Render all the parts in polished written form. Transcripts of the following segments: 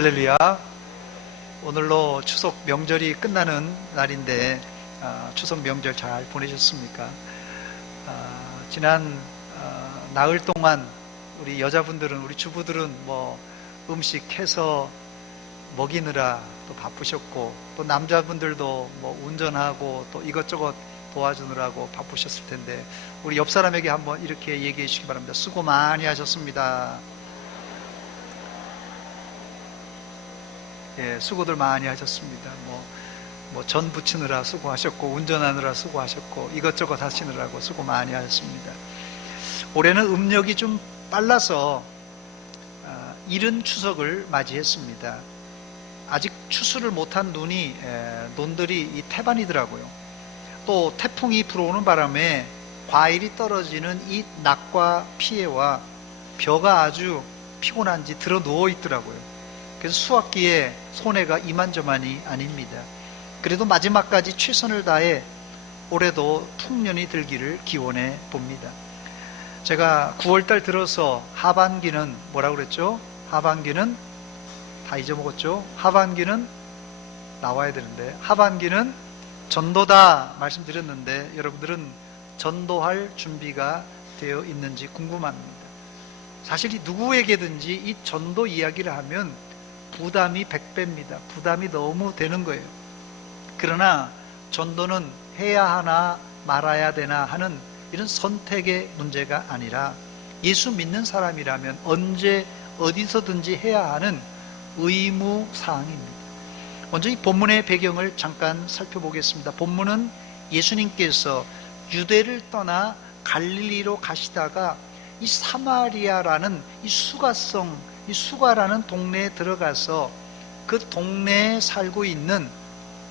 할렐루야. 오늘로 추석 명절이 끝나는 날인데 추석 명절 잘 보내셨습니까? 지난 나흘 동안 우리 여자분들은, 우리 주부들은 음식 해서 먹이느라 또 바쁘셨고, 또 남자분들도 운전하고 또 이것저것 도와주느라고 바쁘셨을 텐데, 우리 옆 사람에게 한번 이렇게 얘기해 주시기 바랍니다. 수고 많이 하셨습니다. 예, 수고들 많이 하셨습니다. 전 부치느라 수고하셨고, 운전하느라 수고하셨고, 이것저것 하시느라고 수고 많이 하셨습니다. 올해는 음력이 좀 빨라서 이른 추석을 맞이했습니다. 아직 추수를 못한 논들이 이 태반이더라고요. 또 태풍이 불어오는 바람에 과일이 떨어지는 이 낙과 피해와 벼가 아주 피곤한지 들어 누워 있더라고요. 그래서 수확기에 손해가 이만저만이 아닙니다. 그래도 마지막까지 최선을 다해 올해도 풍년이 들기를 기원해 봅니다. 제가 9월달 들어서 하반기는 뭐라고 그랬죠? 하반기는 다 잊어먹었죠? 하반기는 나와야 되는데, 하반기는 전도다 말씀드렸는데, 여러분들은 전도할 준비가 되어 있는지 궁금합니다. 사실 누구에게든지 이 전도 이야기를 하면 부담이 100배입니다. 부담이 너무 되는 거예요. 그러나 전도는 해야 하나 말아야 되나 하는 이런 선택의 문제가 아니라, 예수 믿는 사람이라면 언제 어디서든지 해야 하는 의무사항입니다. 먼저 이 본문의 배경을 잠깐 살펴보겠습니다. 본문은 예수님께서 유대를 떠나 갈릴리로 가시다가 이 사마리아라는 이 수가라는 동네에 들어가서 그 동네에 살고 있는,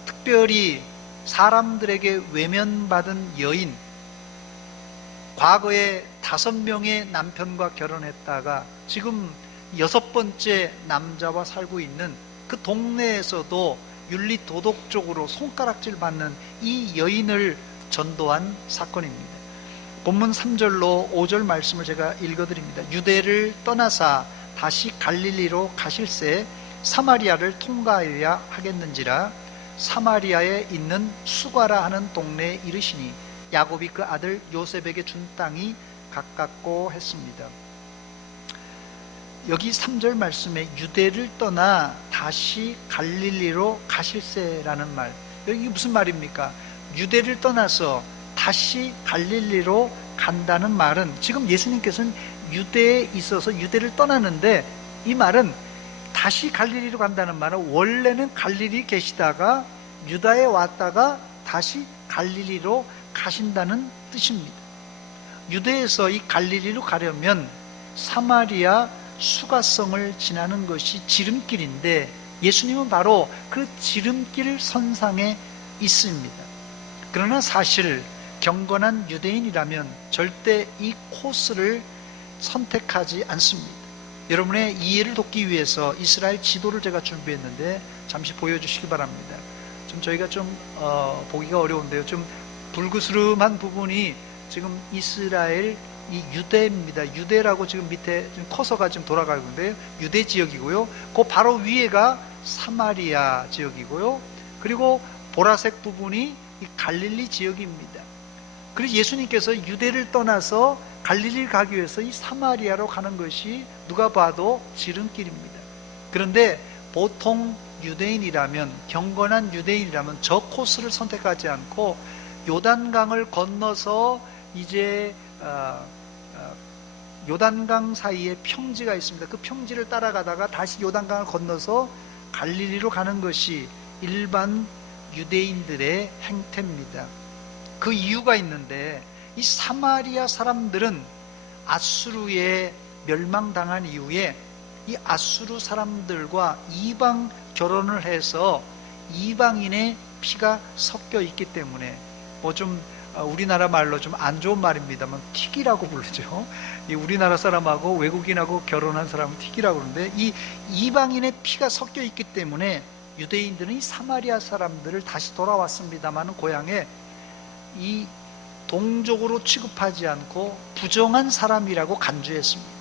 특별히 사람들에게 외면받은 여인, 과거에 5명의 남편과 결혼했다가 지금 6번째 남자와 살고 있는 그 동네에서도 윤리 도덕적으로 손가락질 받는 이 여인을 전도한 사건입니다. 본문 3절로 5절 말씀을 제가 읽어드립니다. 유대를 떠나사 다시 갈릴리로 가실새 사마리아를 통과하여야 하겠는지라 사마리아에 있는 수가라 하는 동네에 이르시니 야곱이 그 아들 요셉에게 준 땅이 가깝고 했습니다. 여기 3절 말씀에 유대를 떠나 다시 갈릴리로 가실새라는 말, 여기 무슨 말입니까? 유대를 떠나서 다시 갈릴리로 간다는 말은, 지금 예수님께서는 유대에 있어서 유대를 떠나는데, 이 말은 다시 갈릴리로 간다는 말은 원래는 갈릴리 계시다가 유다에 왔다가 다시 갈릴리로 가신다는 뜻입니다. 유대에서 이 갈릴리로 가려면 사마리아 수가성을 지나는 것이 지름길인데, 예수님은 바로 그 지름길 선상에 있습니다. 그러나 사실 경건한 유대인이라면 절대 이 코스를 선택하지 않습니다. 여러분의 이해를 돕기 위해서 이스라엘 지도를 제가 준비했는데 잠시 보여주시기 바랍니다. 저희가 보기가 어려운데요, 좀 불그스름한 부분이 지금 이스라엘 이 유대입니다. 유대라고 지금 밑에 좀 커서가 지금 돌아가고 있는데 유대 지역이고요. 그 바로 위에가 사마리아 지역이고요. 그리고 보라색 부분이 이 갈릴리 지역입니다. 그래서 예수님께서 유대를 떠나서 갈릴리를 가기 위해서 이 사마리아로 가는 것이 누가 봐도 지름길입니다. 그런데 보통 유대인이라면, 경건한 유대인이라면 저 코스를 선택하지 않고 요단강을 건너서 이제 요단강 사이에 평지가 있습니다. 그 평지를 따라가다가 다시 요단강을 건너서 갈릴리로 가는 것이 일반 유대인들의 행태입니다. 그 이유가 있는데, 이 사마리아 사람들은 아수르에 멸망당한 이후에 이 아수르 사람들과 이방 결혼을 해서 이방인의 피가 섞여 있기 때문에, 우리나라 말로 좀 안 좋은 말입니다만 튀기라고 부르죠. 이 우리나라 사람하고 외국인하고 결혼한 사람은 튀기라고 그러는데, 이 이방인의 피가 섞여 있기 때문에 유대인들은 이 사마리아 사람들을 다시 돌아왔습니다만 고향에 이 동족으로 취급하지 않고 부정한 사람이라고 간주했습니다.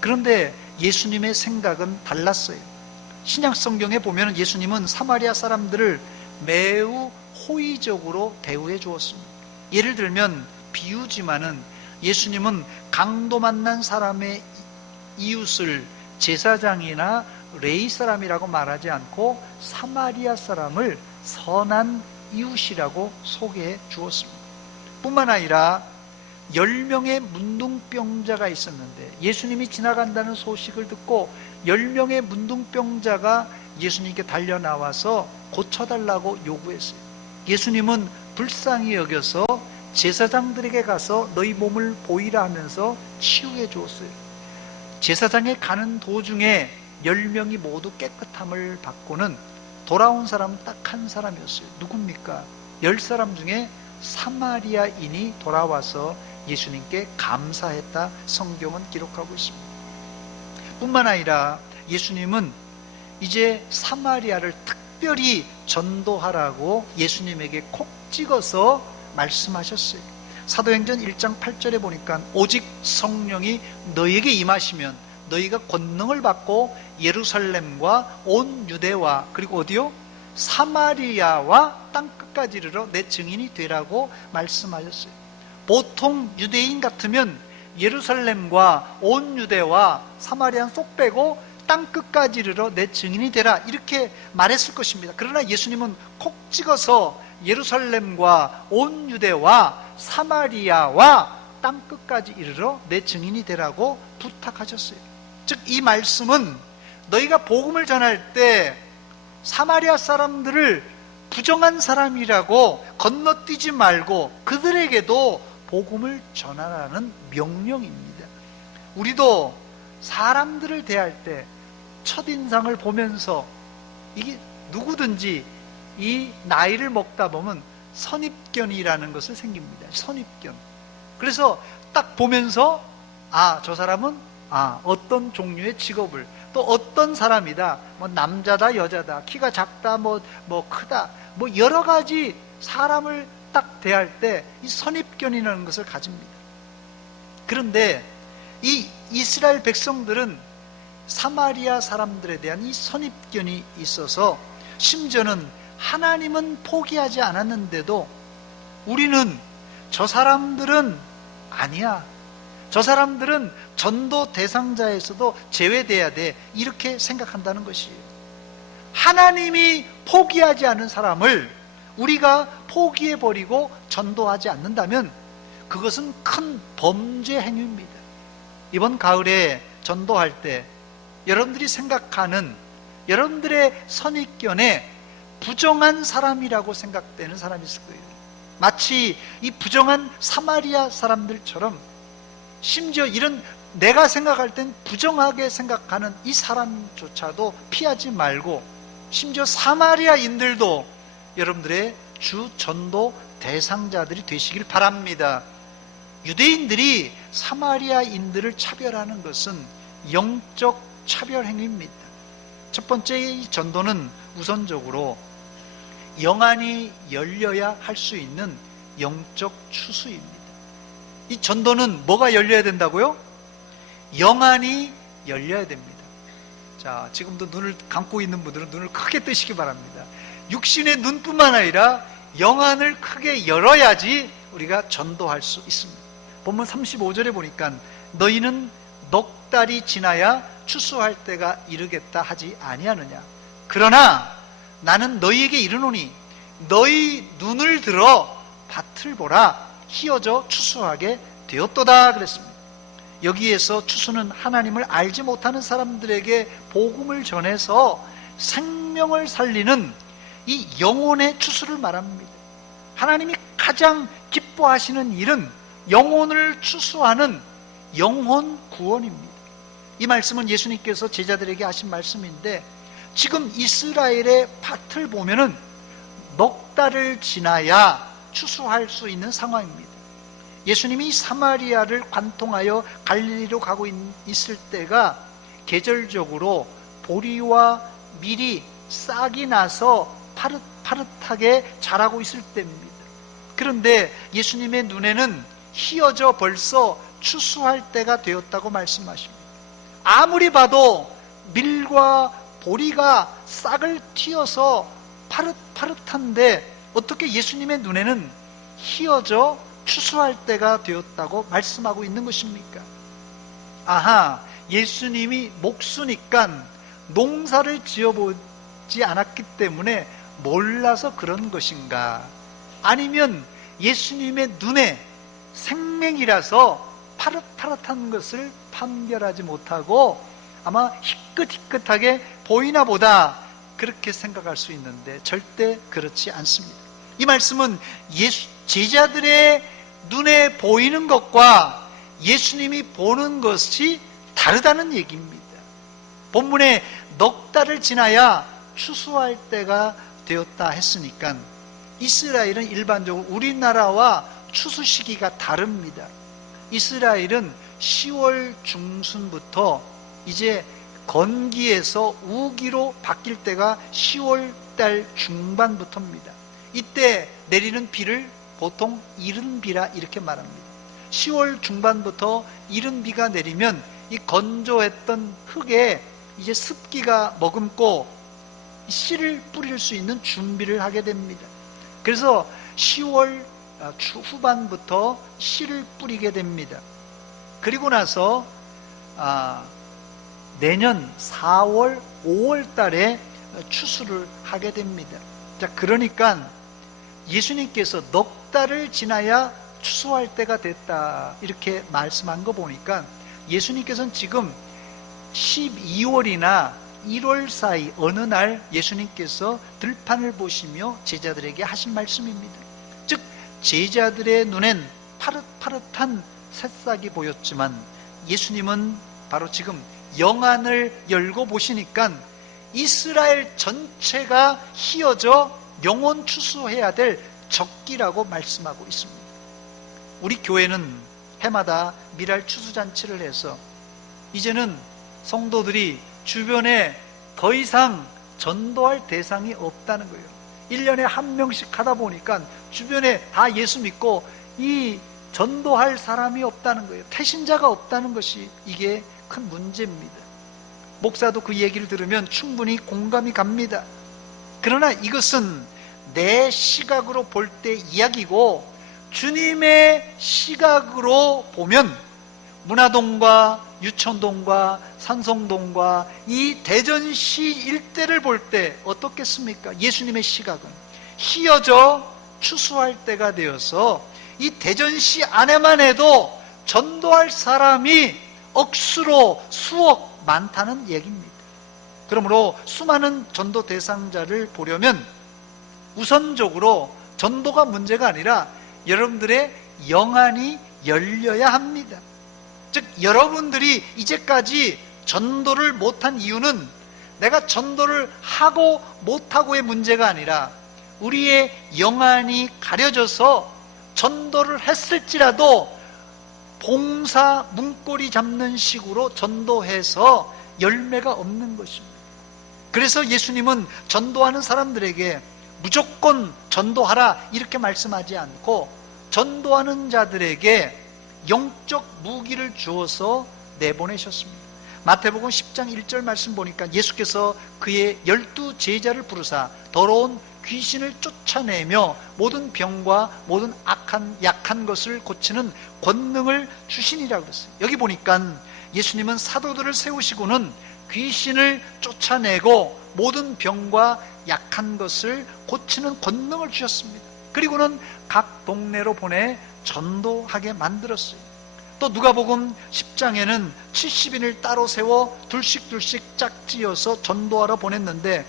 그런데 예수님의 생각은 달랐어요. 신약 성경에 보면 예수님은 사마리아 사람들을 매우 호의적으로 대우해 주었습니다. 예를 들면 비유지만은 예수님은 강도 만난 사람의 이웃을 제사장이나 레위 사람이라고 말하지 않고 사마리아 사람을 선한 이웃이라고 소개해 주었습니다. 뿐만 아니라 10명의 문둥병자가 있었는데 예수님이 지나간다는 소식을 듣고 10명의 문둥병자가 예수님께 달려나와서 고쳐달라고 요구했어요. 예수님은 불쌍히 여겨서 제사장들에게 가서 너희 몸을 보이라 하면서 치유해 주었어요. 제사장에 가는 도중에 10명이 모두 깨끗함을 받고는 돌아온 사람은 딱 한 사람이었어요. 누굽니까? 10사람 중에 사마리아인이 돌아와서 예수님께 감사했다 성경은 기록하고 있습니다. 뿐만 아니라 예수님은 이제 사마리아를 특별히 전도하라고 예수님에게 콕 찍어서 말씀하셨어요. 사도행전 1장 8절에 보니까 오직 성령이 너희에게 임하시면 너희가 권능을 받고 예루살렘과 온 유대와 그리고 어디요? 사마리아와 땅끝까지 이르러 내 증인이 되라고 말씀하셨어요. 보통 유대인 같으면 예루살렘과 온 유대와 사마리아는 쏙 빼고 땅끝까지 이르러 내 증인이 되라 이렇게 말했을 것입니다. 그러나 예수님은 콕 찍어서 예루살렘과 온 유대와 사마리아와 땅끝까지 이르러 내 증인이 되라고 부탁하셨어요. 즉 이 말씀은 너희가 복음을 전할 때 사마리아 사람들을 부정한 사람이라고 건너뛰지 말고 그들에게도 복음을 전하라는 명령입니다. 우리도 사람들을 대할 때 첫인상을 보면서 이게 누구든지 이 나이를 먹다 보면 선입견이라는 것을 생깁니다. 선입견. 그래서 딱 보면서 저 사람은 어떤 종류의 직업을 또 어떤 사람이다. 뭐 남자다 여자다. 키가 작다 뭐 크다. 뭐 여러 가지 사람을 딱 대할 때 이 선입견이라는 것을 가집니다. 그런데 이 이스라엘 백성들은 사마리아 사람들에 대한 이 선입견이 있어서 심지어는 하나님은 포기하지 않았는데도 우리는 저 사람들은 아니야. 저 사람들은 전도 대상자에서도 제외돼야 돼. 이렇게 생각한다는 것이에요. 하나님이 포기하지 않은 사람을 우리가 포기해버리고 전도하지 않는다면 그것은 큰 범죄 행위입니다. 이번 가을에 전도할 때 여러분들이 생각하는 여러분들의 선입견에 부정한 사람이라고 생각되는 사람이 있을 거예요. 마치 이 부정한 사마리아 사람들처럼 심지어 이런 내가 생각할 땐 부정하게 생각하는 이 사람조차도 피하지 말고 심지어 사마리아인들도 여러분들의 주 전도 대상자들이 되시길 바랍니다. 유대인들이 사마리아인들을 차별하는 것은 영적 차별 행위입니다. 첫 번째 이 전도는 우선적으로 영안이 열려야 할 수 있는 영적 추수입니다. 이 전도는 뭐가 열려야 된다고요? 영안이 열려야 됩니다. 자, 지금도 눈을 감고 있는 분들은 눈을 크게 뜨시기 바랍니다. 육신의 눈뿐만 아니라 영안을 크게 열어야지 우리가 전도할 수 있습니다. 본문 35절에 보니까 너희는 넉 달이 지나야 추수할 때가 이르겠다 하지 아니하느냐. 그러나 나는 너희에게 이르노니 너희 눈을 들어 밭을 보라 희어져 추수하게 되었도다 그랬습니다. 여기에서 추수는 하나님을 알지 못하는 사람들에게 복음을 전해서 생명을 살리는 이 영혼의 추수를 말합니다. 하나님이 가장 기뻐하시는 일은 영혼을 추수하는 영혼 구원입니다. 이 말씀은 예수님께서 제자들에게 하신 말씀인데 지금 이스라엘의 밭을 보면은 넉 달을 지나야 추수할 수 있는 상황입니다. 예수님이 사마리아를 관통하여 갈릴리로 가고 있을 때가 계절적으로 보리와 밀이 싹이 나서 파릇파릇하게 자라고 있을 때입니다. 그런데 예수님의 눈에는 희어져 벌써 추수할 때가 되었다고 말씀하십니다. 아무리 봐도 밀과 보리가 싹을 틔어서 파릇파릇한데 어떻게 예수님의 눈에는 희어져 추수할 때가 되었다고 말씀하고 있는 것입니까? 아하, 예수님이 목수니까 농사를 지어보지 않았기 때문에 몰라서 그런 것인가? 아니면 예수님의 눈에 생명이라서 파릇파릇한 것을 판별하지 못하고 아마 희끗희끗하게 보이나 보다 그렇게 생각할 수 있는데 절대 그렇지 않습니다. 이 말씀은 제자들의 눈에 보이는 것과 예수님이 보는 것이 다르다는 얘기입니다. 본문에 넉 달을 지나야 추수할 때가 되었다 했으니까 이스라엘은 일반적으로 우리나라와 추수 시기가 다릅니다. 이스라엘은 10월 중순부터 이제 건기에서 우기로 바뀔 때가 10월 달 중반부터입니다. 이때 내리는 비를 보통 이른 비라 이렇게 말합니다. 10월 중반부터 이른 비가 내리면 이 건조했던 흙에 이제 습기가 머금고 씨를 뿌릴 수 있는 준비를 하게 됩니다. 그래서 10월 후반부터 씨를 뿌리게 됩니다. 그리고 나서 내년 4월, 5월 달에 추수를 하게 됩니다. 자, 그러니까 예수님께서 넉 달을 지나야 추수할 때가 됐다 이렇게 말씀한 거 보니까 예수님께서는 지금 12월이나 1월 사이 어느 날 예수님께서 들판을 보시며 제자들에게 하신 말씀입니다. 즉 제자들의 눈엔 파릇파릇한 새싹이 보였지만 예수님은 바로 지금 영안을 열고 보시니까 이스라엘 전체가 희어져 영원 추수해야 될 적기라고 말씀하고 있습니다. 우리 교회는 해마다 미랄 추수잔치를 해서 이제는 성도들이 주변에 더 이상 전도할 대상이 없다는 거예요. 1년에 한 명씩 하다 보니까 주변에 다 예수 믿고 이 전도할 사람이 없다는 거예요. 태신자가 없다는 것이 이게 큰 문제입니다. 목사도 그 얘기를 들으면 충분히 공감이 갑니다. 그러나 이것은 내 시각으로 볼 때 이야기고 주님의 시각으로 보면 문화동과 유천동과 산성동과 이 대전시 일대를 볼 때 어떻겠습니까? 예수님의 시각은 희어져 추수할 때가 되어서 이 대전시 안에만 해도 전도할 사람이 억수로 수억 많다는 얘기입니다. 그러므로 수많은 전도 대상자를 보려면 우선적으로 전도가 문제가 아니라 여러분들의 영안이 열려야 합니다. 즉 여러분들이 이제까지 전도를 못한 이유는 내가 전도를 하고 못하고의 문제가 아니라 우리의 영안이 가려져서 전도를 했을지라도 봉사 문고리 잡는 식으로 전도해서 열매가 없는 것입니다. 그래서 예수님은 전도하는 사람들에게 무조건 전도하라 이렇게 말씀하지 않고 전도하는 자들에게 영적 무기를 주어서 내보내셨습니다. 마태복음 10장 1절 말씀 보니까 예수께서 그의 12제자를 부르사 더러운 귀신을 쫓아내며 모든 병과 모든 약한 것을 고치는 권능을 주시니라 그랬어요. 여기 보니까 예수님은 사도들을 세우시고는 귀신을 쫓아내고 모든 병과 약한 것을 고치는 권능을 주셨습니다. 그리고는 각 동네로 보내 전도하게 만들었어요. 또 누가복음 10장에는 70인을 따로 세워 둘씩 짝지어서 전도하러 보냈는데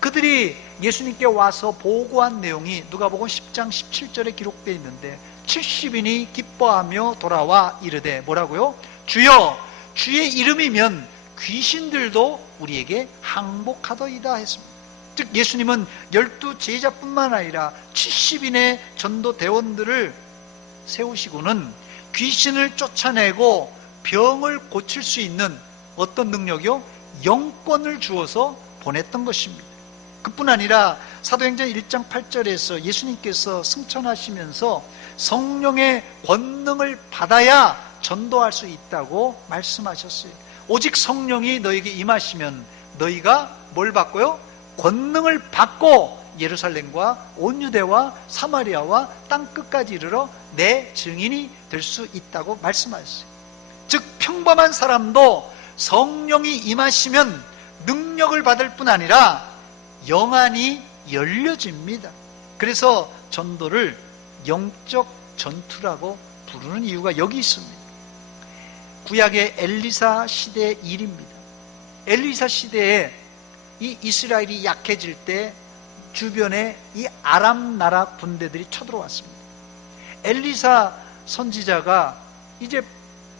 그들이 예수님께 와서 보고한 내용이 누가복음 10장 17절에 기록되어 있는데 70인이 기뻐하며 돌아와 이르되 뭐라고요? 주여 주의 이름이면 귀신들도 우리에게 항복하더이다 했습니다. 즉 예수님은 12제자뿐만 아니라 70인의 전도 대원들을 세우시고는 귀신을 쫓아내고 병을 고칠 수 있는 어떤 능력이요? 영권을 주어서 보냈던 것입니다. 그뿐 아니라 사도행전 1장 8절에서 예수님께서 승천하시면서 성령의 권능을 받아야 전도할 수 있다고 말씀하셨어요. 오직 성령이 너에게 임하시면 너희가 뭘 받고요? 권능을 받고 예루살렘과 온 유대와 사마리아와 땅끝까지 이르러 내 증인이 될 수 있다고 말씀하셨어요. 즉 평범한 사람도 성령이 임하시면 능력을 받을 뿐 아니라 영안이 열려집니다. 그래서 전도를 영적 전투라고 부르는 이유가 여기 있습니다. 구약의 엘리사 시대의 일입니다. 엘리사 시대에 이 이스라엘이 약해질 때 주변에 이 아람 나라 군대들이 쳐들어왔습니다. 엘리사 선지자가 이제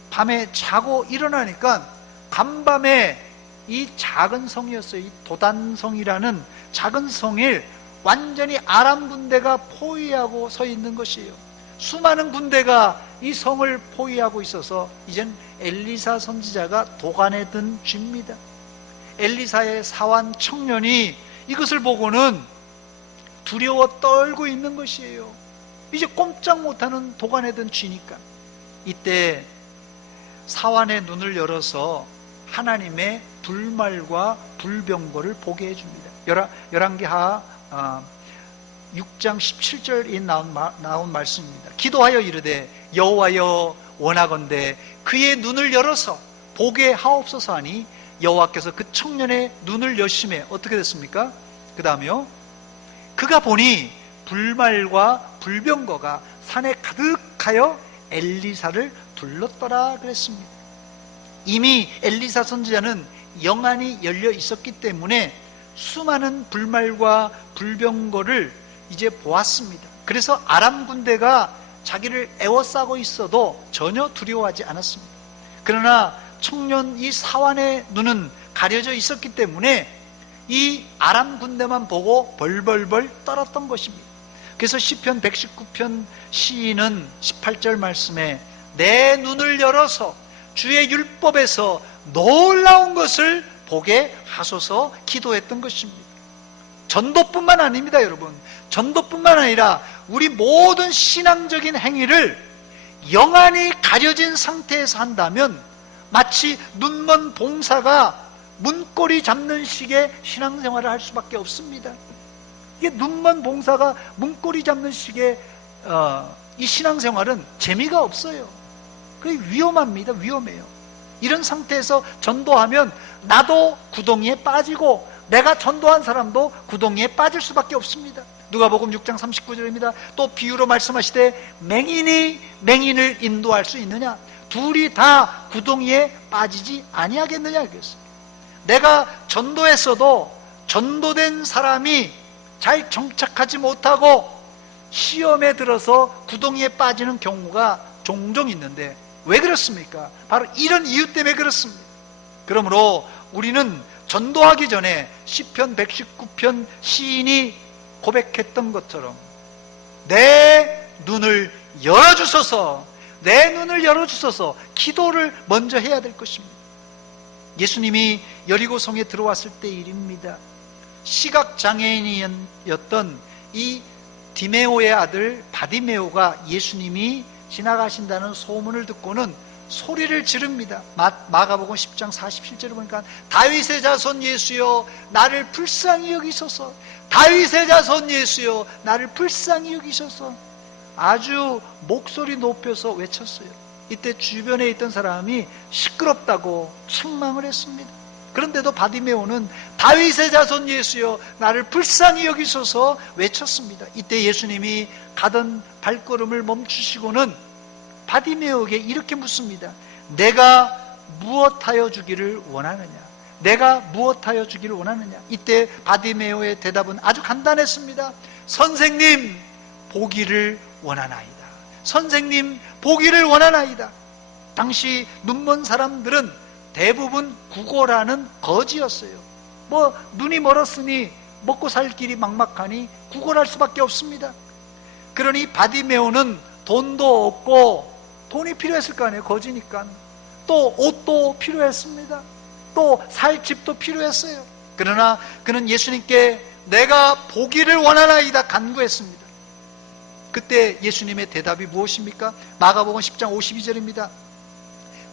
밤에 자고 일어나니까 간밤에 이 작은 성이었어요. 이 도단성이라는 작은 성을 완전히 아람 군대가 포위하고 서 있는 것이에요. 수많은 군대가 이 성을 포위하고 있어서 이젠 엘리사 선지자가 도간에 든 쥐입니다. 엘리사의 사환 청년이 이것을 보고는 두려워 떨고 있는 것이에요. 이제 꼼짝 못하는 도간에 든 쥐니까. 이때 사환의 눈을 열어서 하나님의 불말과 불병거를 보게 해줍니다. 열왕기하 6장 17절에 나온 말씀입니다. 기도하여 이르되 여호와여 원하건대 그의 눈을 열어서 보게 하옵소서 하니 여호와께서 그 청년의 눈을 여심해 어떻게 됐습니까? 그 다음에요, 그가 보니 불말과 불병거가 산에 가득하여 엘리사를 둘렀더라 그랬습니다. 이미 엘리사 선지자는 영안이 열려 있었기 때문에 수많은 불말과 불병거를 이제 보았습니다. 그래서 아람 군대가 자기를 에워싸고 있어도 전혀 두려워하지 않았습니다. 그러나 청년 이 사환의 눈은 가려져 있었기 때문에 이 아람 군대만 보고 벌벌벌 떨었던 것입니다. 그래서 시편 119편 시인은 18절 말씀에 내 눈을 열어서 주의 율법에서 놀라운 것을 보게 하소서 기도했던 것입니다. 전도뿐만 아닙니다, 여러분. 전도뿐만 아니라 우리 모든 신앙적인 행위를 영안이 가려진 상태에서 한다면 마치 눈먼 봉사가 문고리 잡는 식의 신앙생활을 할 수밖에 없습니다. 이게 눈먼 봉사가 문고리 잡는 식의 이 신앙생활은 재미가 없어요. 그게 위험합니다. 위험해요. 이런 상태에서 전도하면 나도 구덩이에 빠지고 내가 전도한 사람도 구덩이에 빠질 수밖에 없습니다. 누가복음 6장 39절입니다. 또 비유로 말씀하시되 맹인이 맹인을 인도할 수 있느냐? 둘이 다 구덩이에 빠지지 아니하겠느냐 그랬어요. 내가 전도했어도 전도된 사람이 잘 정착하지 못하고 시험에 들어서 구덩이에 빠지는 경우가 종종 있는데 왜 그렇습니까? 바로 이런 이유 때문에 그렇습니다. 그러므로 우리는 전도하기 전에 시편 119편 시인이 고백했던 것처럼 내 눈을 열어주소서, 내 눈을 열어주소서 기도를 먼저 해야 될 것입니다. 예수님이 여리고성에 들어왔을 때 일입니다. 시각장애인이었던 이 디메오의 아들 바디메오가 예수님이 지나가신다는 소문을 듣고는 소리를 지릅니다. 마가복음 10장 47절을 보니까 다윗의 자손 예수여 나를 불쌍히 여기소서, 다윗의 자손 예수여 나를 불쌍히 여기소서, 아주 목소리 높여서 외쳤어요. 이때 주변에 있던 사람이 시끄럽다고 책망을 했습니다. 그런데도 바디메오는 다윗의 자손 예수여 나를 불쌍히 여기소서 외쳤습니다. 이때 예수님이 가던 발걸음을 멈추시고는 바디메오에게 이렇게 묻습니다. 내가 무엇하여 주기를 원하느냐? 내가 무엇하여 주기를 원하느냐? 이때 바디메오의 대답은 아주 간단했습니다. 선생님 보기를 원하나이다. 선생님 보기를 원하나이다. 당시 눈먼 사람들은 대부분 구걸하는 거지였어요. 눈이 멀었으니 먹고 살 길이 막막하니 구걸할 수밖에 없습니다. 그러니 바디메오는 돈도 없고 돈이 필요했을 거 아니에요. 거지니까. 또 옷도 필요했습니다. 또 살 집도 필요했어요. 그러나 그는 예수님께 내가 보기를 원하나이다 간구했습니다. 그때 예수님의 대답이 무엇입니까? 마가복음 10장 52절입니다.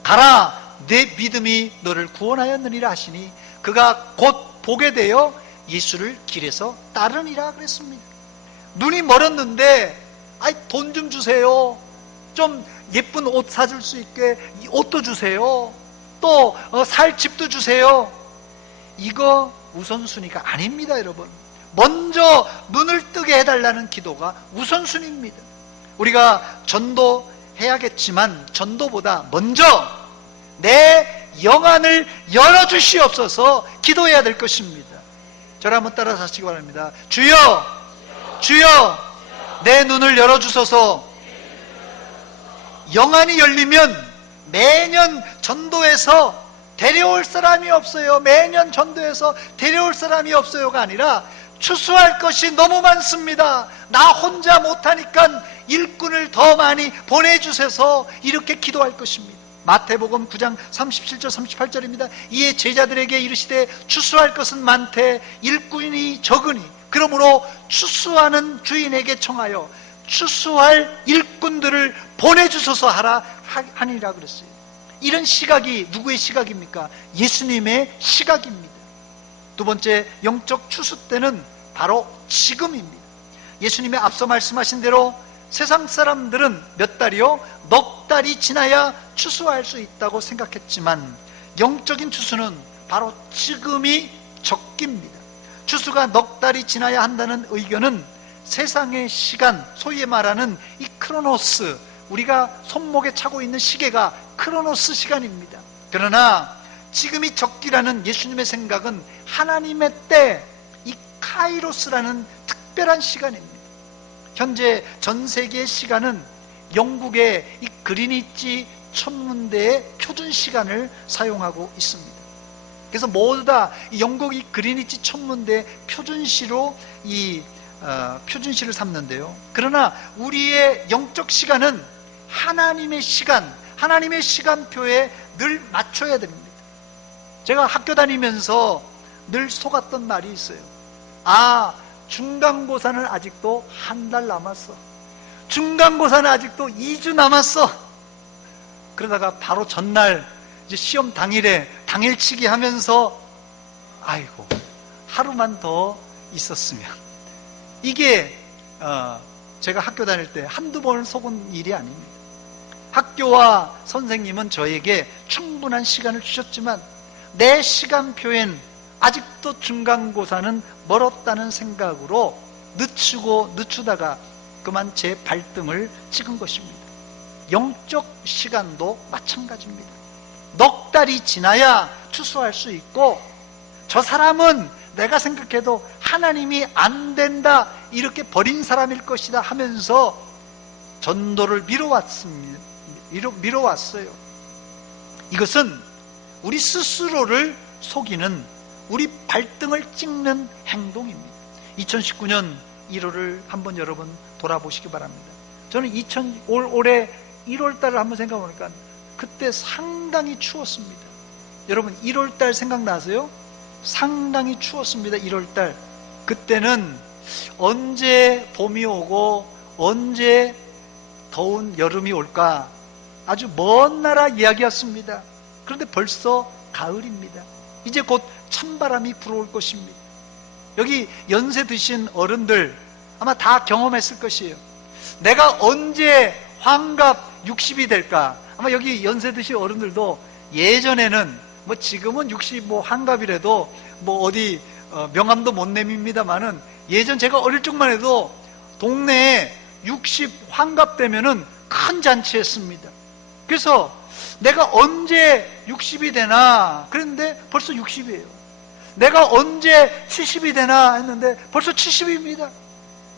가라 내 믿음이 너를 구원하였느니라 하시니 그가 곧 보게 되어 예수를 길에서 따르니라 그랬습니다. 눈이 멀었는데 돈 좀 주세요. 좀 예쁜 옷 사줄 수 있게 옷도 주세요. 또 살 집도 주세요. 이거 우선순위가 아닙니다, 여러분. 먼저 눈을 뜨게 해달라는 기도가 우선순위입니다. 우리가 전도해야겠지만 전도보다 먼저 내 영안을 열어주시옵소서 기도해야 될 것입니다. 저를 한번 따라서 하시기 바랍니다. 주여, 주여, 내 눈을 열어주소서. 영안이 열리면 매년 전도해서 데려올 사람이 없어요. 매년 전도해서 데려올 사람이 없어요가 아니라 추수할 것이 너무 많습니다. 나 혼자 못하니까 일꾼을 더 많이 보내주셔서 이렇게 기도할 것입니다. 마태복음 9장 37절 38절입니다. 이에 제자들에게 이르시되 추수할 것은 많되 일꾼이 적으니 그러므로 추수하는 주인에게 청하여 추수할 일꾼들을 보내주소서 하니라 그랬어요. 이런 시각이 누구의 시각입니까? 예수님의 시각입니다. 두 번째 영적 추수 때는 바로 지금입니다. 예수님이 앞서 말씀하신 대로 세상 사람들은 몇 달이요? 넉 달이 지나야 추수할 수 있다고 생각했지만 영적인 추수는 바로 지금이 적기입니다. 추수가 넉 달이 지나야 한다는 의견은 세상의 시간, 소위 말하는 이 크로노스, 우리가 손목에 차고 있는 시계가 크로노스 시간입니다. 그러나 지금이 적기라는 예수님의 생각은 하나님의 때, 이 카이로스라는 특별한 시간입니다. 현재 전 세계의 시간은 영국의 이 그리니치 천문대의 표준 시간을 사용하고 있습니다. 그래서 모두 다 영국이 그리니치 천문대 표준시로 표준시를 삼는데요. 그러나 우리의 영적 시간은 하나님의 시간, 하나님의 시간표에 늘 맞춰야 됩니다. 제가 학교 다니면서 늘 속았던 말이 있어요. 중간고사는 아직도 한 달 남았어. 중간고사는 아직도 2주 남았어. 그러다가 바로 전날 이제 시험 당일에 당일치기 하면서 아이고 하루만 더 있었으면. 이게 제가 학교 다닐 때 한두 번 속은 일이 아닙니다. 학교와 선생님은 저에게 충분한 시간을 주셨지만 내 시간표엔 아직도 중간고사는 멀었다는 생각으로 늦추다가 그만 제 발등을 찍은 것입니다. 영적 시간도 마찬가지입니다. 넉 달이 지나야 추수할 수 있고 저 사람은 내가 생각해도 하나님이 안 된다 이렇게 버린 사람일 것이다 하면서 전도를 미뤄왔어요. 이것은 우리 스스로를 속이는, 우리 발등을 찍는 행동입니다. 2019년 1월을 한번 여러분 돌아보시기 바랍니다. 저는 올해 1월달을 한번 생각해보니까 그때 상당히 추웠습니다. 여러분 1월달 생각나세요? 상당히 추웠습니다. 1월달. 그때는 언제 봄이 오고 언제 더운 여름이 올까 아주 먼 나라 이야기였습니다. 그런데 벌써 가을입니다. 이제 곧 찬바람이 불어올 것입니다. 여기 연세 드신 어른들 아마 다 경험했을 것이에요. 내가 언제 환갑 60이 될까? 아마 여기 연세 드신 어른들도 예전에는 지금은 60 환갑이라도 어디 명함도 못 내밉니다만은 예전 제가 어릴 적만 해도 동네에 60 환갑 되면은 큰 잔치했습니다. 그래서 내가 언제 60이 되나 그랬는데 벌써 60이에요. 내가 언제 70이 되나 했는데 벌써 70입니다.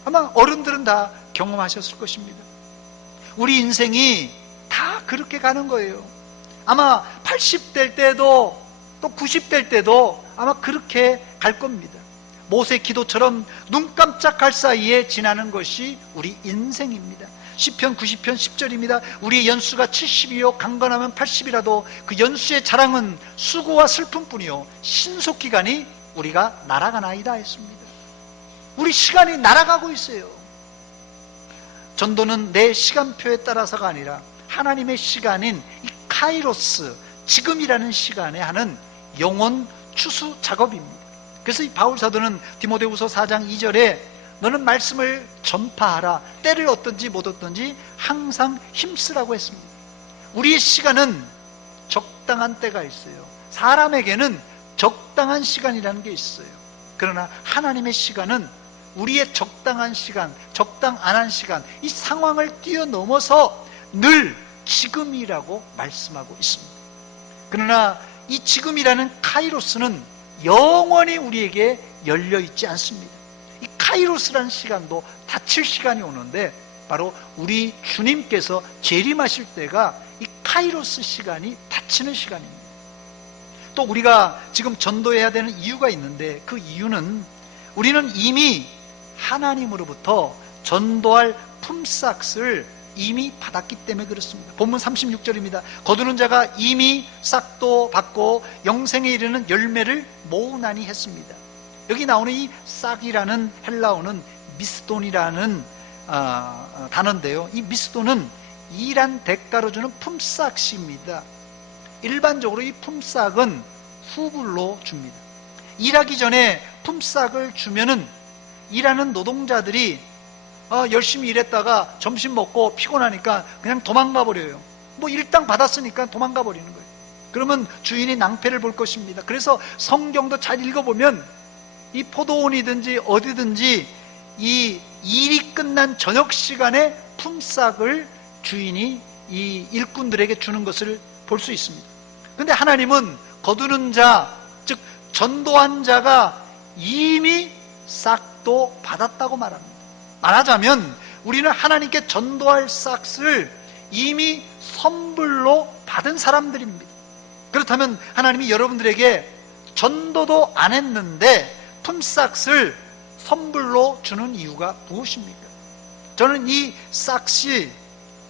아마 어른들은 다 경험하셨을 것입니다. 우리 인생이 다 그렇게 가는 거예요. 아마 80 될 때도 또 90 될 때도 아마 그렇게 갈 겁니다. 모세 기도처럼 눈 깜짝할 사이에 지나는 것이 우리 인생입니다. 시편 90편 10절입니다. 우리의 연수가 70이요 강건하면 80이라도 그 연수의 자랑은 수고와 슬픔뿐이요 신속기간이 우리가 날아가나이다 했습니다. 우리 시간이 날아가고 있어요. 전도는 내 시간표에 따라서가 아니라 하나님의 시간인 이 카이로스, 지금이라는 시간에 하는 영혼 추수 작업입니다. 그래서 이 바울 사도는 디모데후서 4장 2절에 너는 말씀을 전파하라. 때를 얻든지 못 얻든지 항상 힘쓰라고 했습니다. 우리의 시간은 적당한 때가 있어요. 사람에게는 적당한 시간이라는 게 있어요. 그러나 하나님의 시간은 우리의 적당한 시간, 적당 안 한 시간, 이 상황을 뛰어넘어서 늘 지금이라고 말씀하고 있습니다. 그러나 이 지금이라는 카이로스는 영원히 우리에게 열려있지 않습니다. 이 카이로스라는 시간도 닫힐 시간이 오는데 바로 우리 주님께서 재림하실 때가 이 카이로스 시간이 닫히는 시간입니다. 또 우리가 지금 전도해야 되는 이유가 있는데 그 이유는 우리는 이미 하나님으로부터 전도할 품삯을 이미 받았기 때문에 그렇습니다. 본문 36절입니다. 거두는 자가 이미 싹도 받고 영생에 이르는 열매를 모으나니 했습니다. 여기 나오는 이 싹이라는 헬라어는 미스돈이라는 단어인데요. 이 미스돈은 일한 대가로 주는 품삯입니다. 일반적으로 이 품삯은 후불로 줍니다. 일하기 전에 품삯을 주면은 일하는 노동자들이 열심히 일했다가 점심 먹고 피곤하니까 그냥 도망가 버려요. 뭐 일당 받았으니까 도망가 버리는 거예요. 그러면 주인이 낭패를 볼 것입니다. 그래서 성경도 잘 읽어보면 이 포도원이든지 어디든지 이 일이 끝난 저녁 시간에 품삯을 주인이 이 일꾼들에게 주는 것을 볼 수 있습니다. 그런데 하나님은 거두는 자, 즉 전도한 자가 이미 싹도 받았다고 말합니다. 말하자면 우리는 하나님께 전도할 싹을 이미 선불로 받은 사람들입니다. 그렇다면 하나님이 여러분들에게 전도도 안 했는데 품삯을 선불로 주는 이유가 무엇입니까? 저는 이 싹이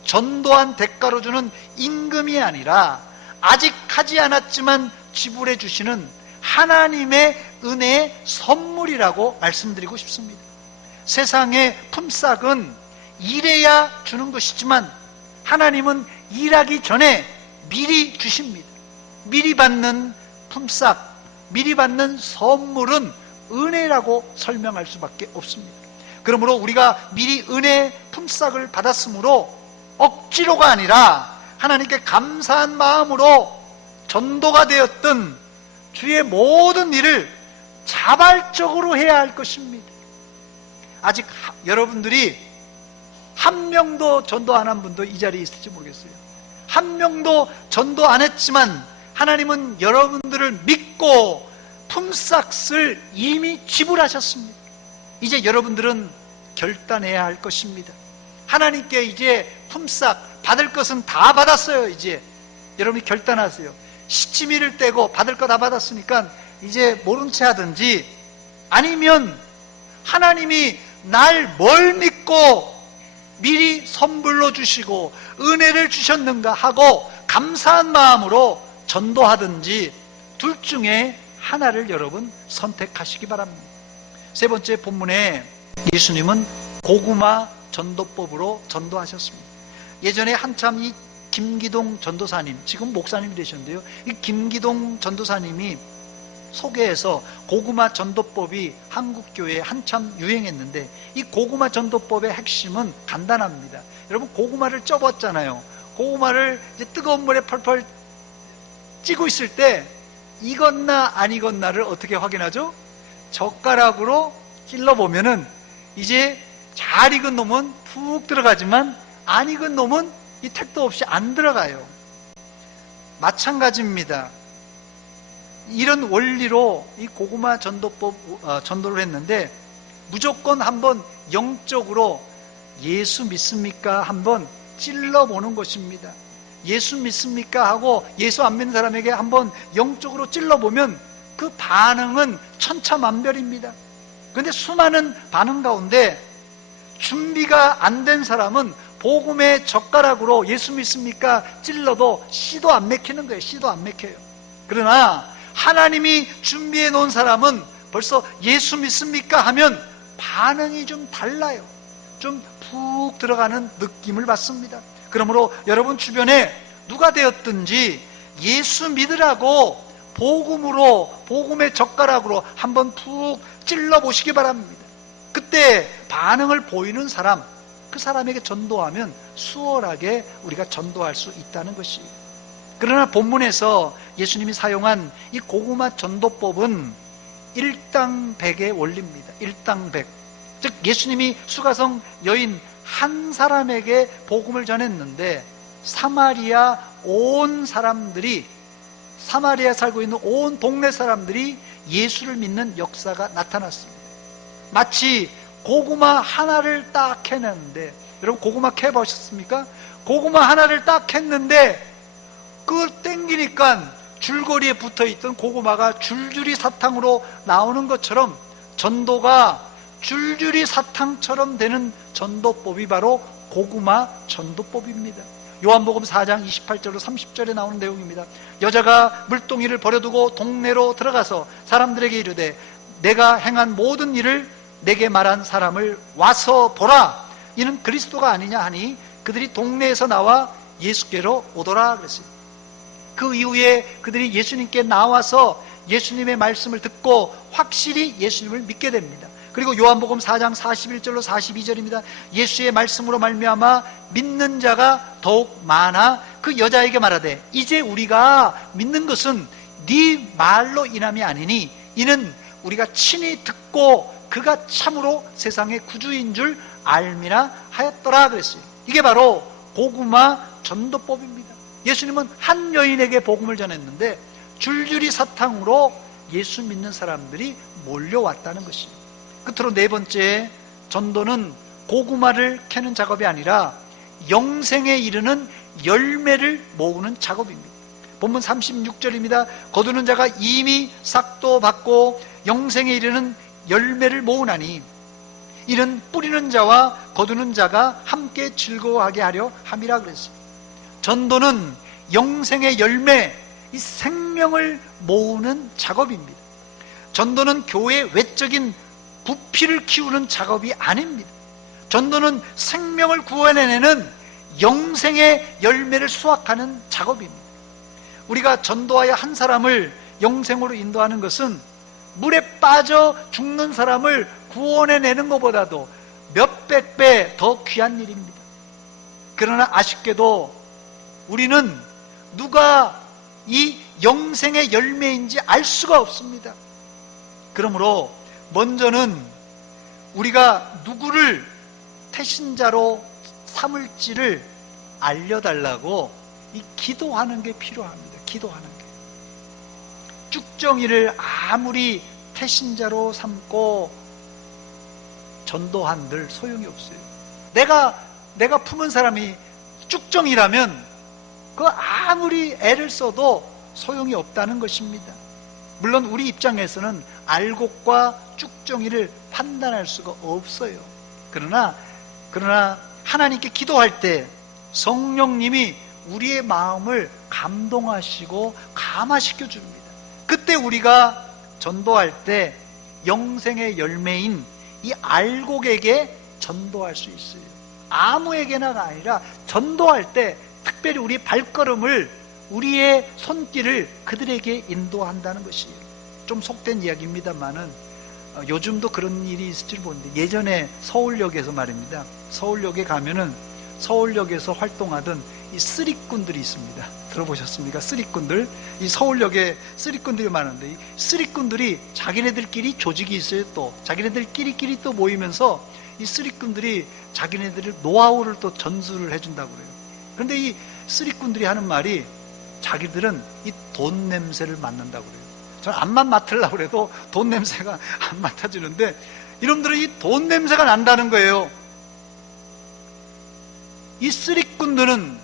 전도한 대가로 주는 임금이 아니라 아직 하지 않았지만 지불해 주시는 하나님의 은혜의 선물이라고 말씀드리고 싶습니다. 세상의 품삯은 일해야 주는 것이지만 하나님은 일하기 전에 미리 주십니다. 미리 받는 품삯, 미리 받는 선물은 은혜라고 설명할 수밖에 없습니다. 그러므로 우리가 미리 은혜 품삯을 받았으므로 억지로가 아니라 하나님께 감사한 마음으로 전도가 되었던 주의 모든 일을 자발적으로 해야 할 것입니다. 아직 여러분들이 한 명도 전도 안 한 분도 이 자리에 있을지 모르겠어요. 한 명도 전도 안 했지만 하나님은 여러분들을 믿고 품삯을 이미 지불하셨습니다. 이제 여러분들은 결단해야 할 것입니다. 하나님께 이제 품삯 받을 것은 다 받았어요. 이제 여러분이 결단하세요. 시치미를 떼고 받을 거 다 받았으니까 이제 모른 채 하든지, 아니면 하나님이 날 뭘 믿고 미리 선불로 주시고 은혜를 주셨는가 하고 감사한 마음으로 전도하든지, 둘 중에 하나를 여러분 선택하시기 바랍니다. 세 번째 본문에 예수님은 고구마 전도법으로 전도하셨습니다. 예전에 한참 이 김기동 전도사님, 지금 목사님이 되셨는데요, 이 김기동 전도사님이 소개해서 고구마 전도법이 한국교회에 한참 유행했는데, 이 고구마 전도법의 핵심은 간단합니다. 여러분, 고구마를 쪄봤잖아요. 고구마를 이제 뜨거운 물에 펄펄 찌고 있을 때 익었나 안 익었나를 어떻게 확인하죠? 젓가락으로 찔러보면은 이제 잘 익은 놈은 푹 들어가지만 안 익은 놈은 이 택도 없이 안 들어가요. 마찬가지입니다. 이런 원리로 이 고구마 전도법 전도를 했는데, 무조건 한번 영적으로 예수 믿습니까? 한번 찔러보는 것입니다. 예수 믿습니까? 하고 예수 안 믿는 사람에게 한번 영적으로 찔러보면 그 반응은 천차만별입니다. 그런데 수많은 반응 가운데 준비가 안 된 사람은 복음의 젓가락으로 예수 믿습니까? 찔러도 씨도 안 맥히는 거예요. 씨도 안 맥혀요. 그러나 하나님이 준비해 놓은 사람은 벌써 예수 믿습니까? 하면 반응이 좀 달라요. 좀 푹 들어가는 느낌을 받습니다. 그러므로 여러분 주변에 누가 되었든지 예수 믿으라고 복음으로, 복음의 젓가락으로 한번 푹 찔러 보시기 바랍니다. 그때 반응을 보이는 사람, 그 사람에게 전도하면 수월하게 우리가 전도할 수 있다는 것이에요. 그러나 본문에서 예수님이 사용한 이 고구마 전도법은 일당 100의 원리입니다. 일당 100. 즉 예수님이 수가성 여인 한 사람에게 복음을 전했는데 사마리아 온 사람들이, 사마리아 살고 있는 온 동네 사람들이 예수를 믿는 역사가 나타났습니다. 마치 고구마 하나를 딱 캐냈는데, 여러분 고구마 캐보셨습니까? 고구마 하나를 딱 캤는데 그걸 땡기니까 줄거리에 붙어있던 고구마가 줄줄이 사탕으로 나오는 것처럼 전도가 줄줄이 사탕처럼 되는 전도법이 바로 고구마 전도법입니다. 요한복음 4장 28절로 30절에 나오는 내용입니다. 여자가 물동이를 버려두고 동네로 들어가서 사람들에게 이르되 내가 행한 모든 일을 내게 말한 사람을 와서 보라, 이는 그리스도가 아니냐 하니 그들이 동네에서 나와 예수께로 오더라 그랬어요. 그 이후에 그들이 예수님께 나와서 예수님의 말씀을 듣고 확실히 예수님을 믿게 됩니다. 그리고 요한복음 4장 41절로 42절입니다. 예수의 말씀으로 말미암아 믿는 자가 더욱 많아 그 여자에게 말하되 이제 우리가 믿는 것은 네 말로 인함이 아니니 이는 우리가 친히 듣고 그가 참으로 세상의 구주인 줄 알미라 하였더라 그랬어요. 이게 바로 고구마 전도법입니다. 예수님은 한 여인에게 복음을 전했는데 줄줄이 사탕으로 예수 믿는 사람들이 몰려왔다는 것입니다. 끝으로 네 번째, 전도는 고구마를 캐는 작업이 아니라 영생에 이르는 열매를 모으는 작업입니다. 본문 36절입니다. 거두는 자가 이미 싹도 받고 영생에 이르는 열매를 모으나니 이는 뿌리는 자와 거두는 자가 함께 즐거워하게 하려 함이라 그랬어요. 전도는 영생의 열매, 이 생명을 모으는 작업입니다. 전도는 교회의 외적인 부피를 키우는 작업이 아닙니다. 전도는 생명을 구원해내는 영생의 열매를 수확하는 작업입니다. 우리가 전도하여 한 사람을 영생으로 인도하는 것은 물에 빠져 죽는 사람을 구원해내는 것보다도 몇백 배 더 귀한 일입니다. 그러나 아쉽게도 우리는 누가 이 영생의 열매인지 알 수가 없습니다. 그러므로 먼저는 우리가 누구를 태신자로 삼을지를 알려달라고 이 기도하는 게 필요합니다. 기도하는 게. 쭉정이를 아무리 태신자로 삼고 전도한들 소용이 없어요. 내가 품은 사람이 쭉정이라면 그 아무리 애를 써도 소용이 없다는 것입니다. 물론 우리 입장에서는 알곡과 쭉정이를 판단할 수가 없어요. 그러나 하나님께 기도할 때 성령님이 우리의 마음을 감동하시고 감화시켜 줍니다. 그때 우리가 전도할 때 영생의 열매인 이 알곡에게 전도할 수 있어요. 아무에게나가 아니라 전도할 때 특별히 우리의 발걸음을, 우리의 손길을 그들에게 인도한다는 것이에요. 좀 속된 이야기입니다만은 요즘도 그런 일이 있을지 모르는데 예전에 서울역에서 말입니다. 서울역에 가면은 서울역에서 활동하던 이 쓰리꾼들이 있습니다. 들어보셨습니까? 쓰리꾼들. 이 서울역에 쓰리꾼들이 많은데 이 쓰리꾼들이 자기네들끼리 조직이 있어요. 또 자기네들끼리 또 모이면서 이 쓰리꾼들이 자기네들의 노하우를 또 전수를 해준다고 그래요. 그런데 이 쓰리꾼들이 하는 말이 자기들은 이 돈 냄새를 맡는다고 그래요. 저는 앞만 맡으려고 해도 돈 냄새가 안 맡아지는데 이놈들은 이 돈 냄새가 난다는 거예요. 이 쓰리꾼들은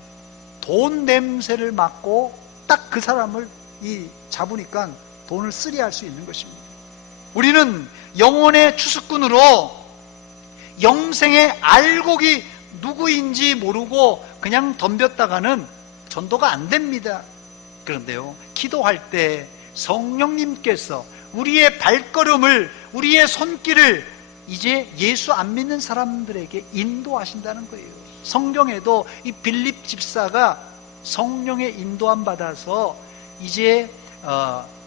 돈 냄새를 맡고 딱 그 사람을 잡으니까 돈을 쓰리할 수 있는 것입니다. 우리는 영혼의 추수꾼으로 영생의 알곡이 누구인지 모르고 그냥 덤볐다가는 전도가 안 됩니다. 그런데요, 기도할 때 성령님께서 우리의 발걸음을, 우리의 손길을 이제 예수 안 믿는 사람들에게 인도하신다는 거예요. 성경에도 이 빌립 집사가 성령의 인도함 받아서 이제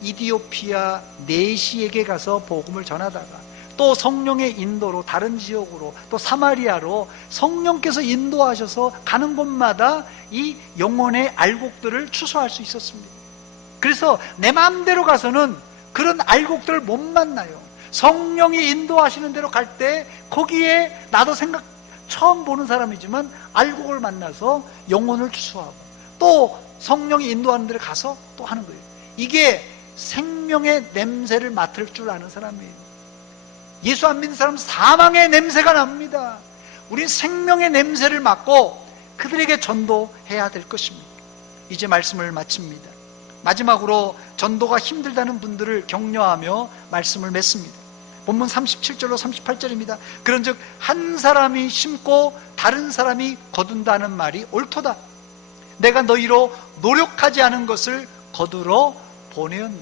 이디오피아 네시에게 가서 복음을 전하다가 또 성령의 인도로 다른 지역으로 또 사마리아로 성령께서 인도하셔서 가는 곳마다 이 영혼의 알곡들을 추수할 수 있었습니다. 그래서 내 마음대로 가서는 그런 알곡들을 못 만나요. 성령이 인도하시는 대로 갈 때 거기에 나도 처음 보는 사람이지만 알곡을 만나서 영혼을 추수하고 또 성령이 인도하는 데를 가서 또 하는 거예요. 이게 생명의 냄새를 맡을 줄 아는 사람이에요. 예수 안 믿는 사람은 사망의 냄새가 납니다. 우린 생명의 냄새를 맡고 그들에게 전도해야 될 것입니다. 이제 말씀을 마칩니다. 마지막으로 전도가 힘들다는 분들을 격려하며 말씀을 맺습니다. 본문 37절로 38절입니다. 그런즉 한 사람이 심고 다른 사람이 거둔다는 말이 옳도다. 내가 너희로 노력하지 않은 것을 거두러 보내었노니.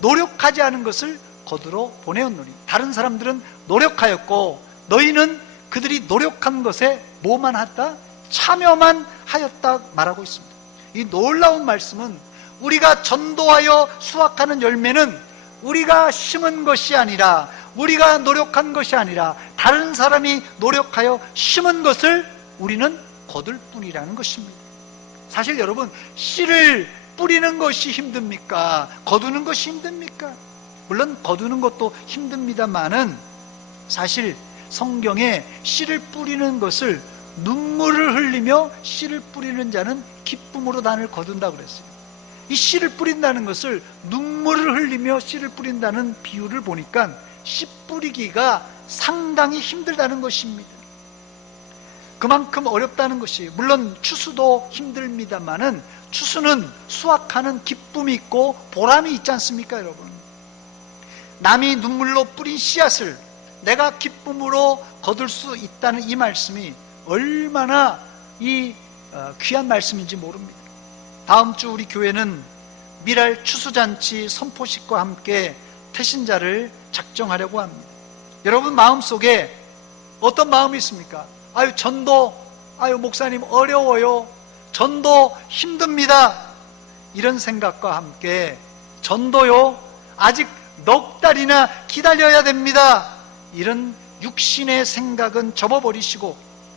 노력하지 않은 것을 거두러 보내었노니. 다른 사람들은 노력하였고 너희는 그들이 노력한 것에 뭐만 했다? 참여만 하였다 말하고 있습니다. 이 놀라운 말씀은 우리가 전도하여 수확하는 열매는 우리가 심은 것이 아니라, 우리가 노력한 것이 아니라 다른 사람이 노력하여 심은 것을 우리는 거둘 뿐이라는 것입니다. 사실 여러분, 씨를 뿌리는 것이 힘듭니까? 거두는 것이 힘듭니까? 물론 거두는 것도 힘듭니다만은 사실 성경에 씨를 뿌리는 것을 눈물을 흘리며 씨를 뿌리는 자는 기쁨으로 단을 거둔다고 그랬어요. 이 씨를 뿌린다는 것을 눈물을 흘리며 씨를 뿌린다는 비유를 보니까 씨 뿌리기가 상당히 힘들다는 것입니다. 그만큼 어렵다는 것이, 물론 추수도 힘듭니다만은 추수는 수확하는 기쁨이 있고 보람이 있지 않습니까, 여러분? 남이 눈물로 뿌린 씨앗을 내가 기쁨으로 거둘 수 있다는 이 말씀이 얼마나 귀한 말씀인지 모릅니다. 다음 주 우리 교회는 미랄 추수잔치 선포식과 함께 태신자를 작정하려고 합니다. 여러분 마음속에 어떤 마음이 있습니까? 전도, 목사님 어려워요, 전도 힘듭니다, 이런 생각과 함께 전도요 아직 넉 달이나 기다려야 됩니다, 이런 육신의 생각은 접어버리시고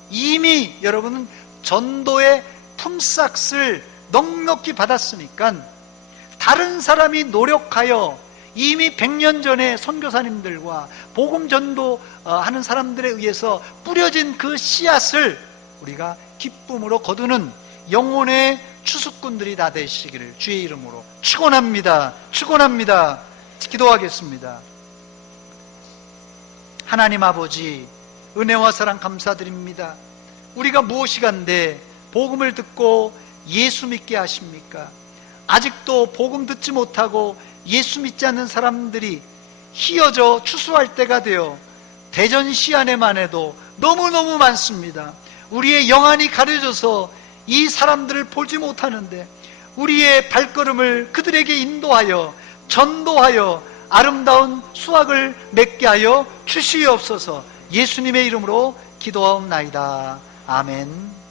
이미 여러분은 전도의 품삯을 넉넉히 받았으니까 다른 사람이 노력하여 이미 100년 전에 선교사님들과 복음 전도하는 사람들에 의해서 뿌려진 그 씨앗을 우리가 기쁨으로 거두는 영혼의 추수꾼들이 다 되시기를 주의 이름으로 축원합니다. 축원합니다. 기도하겠습니다. 하나님 아버지, 은혜와 사랑 감사드립니다. 우리가 무엇이간데 복음을 듣고 예수 믿게 하십니까? 아직도 복음 듣지 못하고 예수 믿지 않는 사람들이 휘어져 추수할 때가 되어 대전시 안에만 해도 너무너무 많습니다. 우리의 영안이 가려져서 이 사람들을 보지 못하는데 우리의 발걸음을 그들에게 인도하여 전도하여 아름다운 수확을 맺게 하여 주시옵소서. 예수님의 이름으로 기도하옵나이다. 아멘.